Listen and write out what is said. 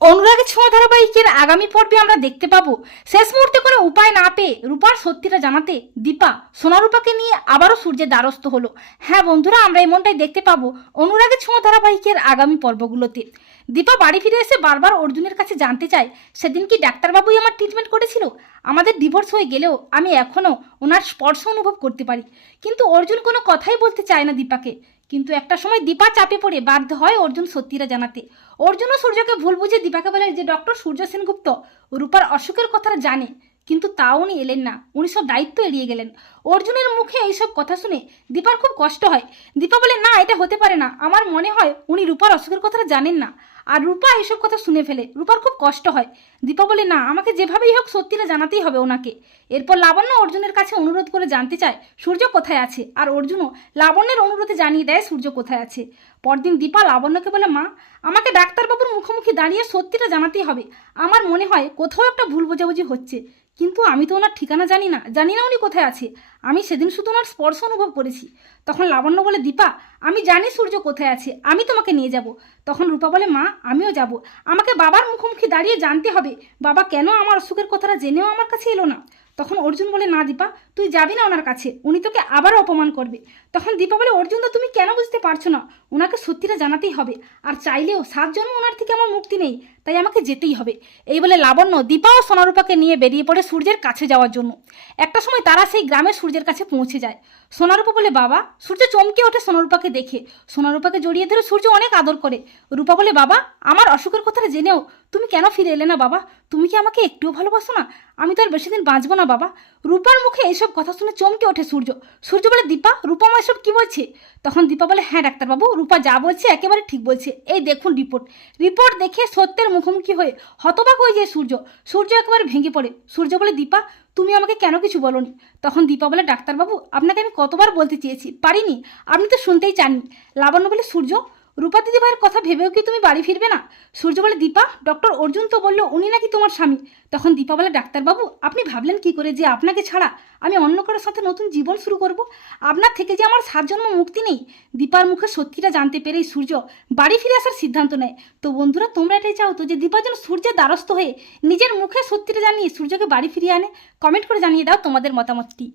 অনুরাগের ছোঁয়া ধারাবাহিকের আগামী পর্বে আমরা দেখতে পাবো। শেষ মুহূর্তে কোনো উপায় না পেয়ে রূপার সত্যিটা জানাতে দীপা সোনারূপাকে নিয়ে আবারও সূর্যের দ্বারস্থ হলো। হ্যাঁ বন্ধুরা, আমরা এমনটাই দেখতে পাবো অনুরাগের ছোঁয়া ধারাবাহিকের আগামী পর্বগুলোতে। দীপা বাড়ি ফিরে এসে বারবার অর্জুনের কাছে জানতে চায়, সেদিন কি ডাক্তারবাবুই আমার ট্রিটমেন্ট করেছিল? আমাদের ডিভোর্স হয়ে গেলেও আমি এখনও ওনার স্পর্শ অনুভব করতে পারি। কিন্তু অর্জুন কোনো কথাই বলতে চায় না দীপাকে। কিন্তু একটা সময় দীপা চাপে পড়ে, বাধ্য হয় অর্জুন সত্যিরা জানাতে। অর্জুনও সূর্যকে ভুল বুঝে দীপাকে বলে, যে ডক্টর সূর্য সেনগুপ্ত, রূপার অসুখের কথাটা জানে, কিন্তু তা উনি এলেন না। উনি সব দায়িত্ব এড়িয়ে গেলেন। অর্জুনের মুখে এইসব কথা শুনে দীপার খুব কষ্ট হয়। দীপা বলে, না, এটা হতে পারে না। আমার মনে হয় উনি রূপার অসুখের কথাটা জানেন না। আর রূপা এসব কথা শুনে ফেলে। রূপার খুব কষ্ট হয়। দীপা বলে, না, আমাকে যেভাবেই হোক সত্যিটা জানাতেই হবে ওনাকে। এরপর লাবণ্য অর্জুনের কাছে অনুরোধ করে জানতে চায়, সূর্য কোথায় আছে? আর অর্জুনও লাবণ্যের অনুরোধে জানিয়ে দেয় সূর্য কোথায় আছে। পরদিন দীপা লাবণ্যকে বলে, মা, আমাকে ডাক্তারবাবুর মুখোমুখি দাঁড়িয়ে সত্যিটা জানাতেই হবে। আমার মনে হয় কোথাও একটা ভুল বোঝাবুঝি হচ্ছে। কিন্তু আমি তো ওনার ঠিকানা জানি না। জানি না উনি কোথায় আছে। আমি সেদিন শুধু ওনার স্পর্শ অনুভব করেছি। তখন লাবণ্য বলে, দীপা, আমি জানি সূর্য কোথায় আছে। আমি তোমাকে নিয়ে যাব। তখন রূপা বলে, মা, আমিও যাব। আমাকে বাবার মুখোমুখি দাঁড়িয়ে জানতে হবে। বাবা কেন আমার অসুখের কথাটা জেনেও আমার কাছে এলো না? তখন অর্জুন বলে, না দীপা, তুই যাবি না ওনার কাছে। উনি তোকে আবারও অপমান করবে। তখন দীপা বলে, অর্জুন তো তুমি কেন বুঝতে পারছ না? ওনাকে সত্যিটা জানাতেই হবে। আর চাইলেও সাত জন্ম ওনার থেকে আমার মুক্তি নেই, তাই আমাকে যেতেই হবে। এই বলে লাবণ্য দীপা ও সোনারূপাকে নিয়ে বেরিয়ে পড়ে সূর্যের কাছে যাওয়ার জন্য। একটা সময় তারা সেই গ্রামের সূর্যের কাছে পৌঁছে যায়। সোনারূপা বলে, বাবা, সূর্য চমকে ওঠে সোনারূপাকে দেখে। সোনারূপাকে জড়িয়ে ধরে সূর্য অনেক আদর করে। রূপা বলে, বাবা, আমার অসুখের কথাটা জেনেও তুমি কেন ফিরে এলে না বাবা? তুমি কি আমাকে একটুও ভালোবাসো না? আমি তো আর বেশি দিন বাঁচবো না, বাবা। রূপার মুখে এইসব কথা শুনে চমকে ওঠে সূর্য। সূর্য বলে, দীপা, রূপা মা এসব কি বলছে? তখন দীপা বলে হ্যাঁ ডাক্তারবাবু, রূপা যা বলছে একেবারে ঠিক বলছে। এই দেখুন রিপোর্ট। রিপোর্ট দেখে সত্যের মুখোমুখি হয়ে হতবাক হয়ে যায় সূর্য। সূর্য একেবারে ভেঙে পড়ে। সূর্য বলে, দীপা, তুমি আমাকে কেন কিছু বলনি? তখন দীপা বলে, ডাক্তারবাবু, আপনাকে আমি কতবার বলতে চেয়েছি, পারিনি। আপনি তো শুনতেই চাননি। লাবণ্য বলে, সূর্য রূপা দিদি ভাইয়ের কথা ভেবেও কি তুমি বাড়ি ফিরবে না? সূর্য বলে দীপা, ডক্টর অর্জুন তো বলল উনি নাকি তোমার স্বামী। তখন দীপা বলে ডাক্তারবাবু, আপনি ভাবলেন কি করে যে আপনাকে ছাড়া আমি অন্য কারোর সাথে নতুন জীবন শুরু করব? আপনার থেকে যে আমার সাত জন্ম মুক্তি নেই। দীপার মুখে সত্যিটা জানতে পেরেই সূর্য বাড়ি ফিরে আসার সিদ্ধান্ত নেয়। তো বন্ধুরা, তোমরা এটাই চাও তো যে দীপা যেন সূর্যের দ্বারস্থ হয়ে নিজের মুখে সত্যিটা জানিয়ে সূর্যকে বাড়ি ফিরিয়ে আনে? কমেন্ট করে জানিয়ে দাও তোমাদের মতামতটি।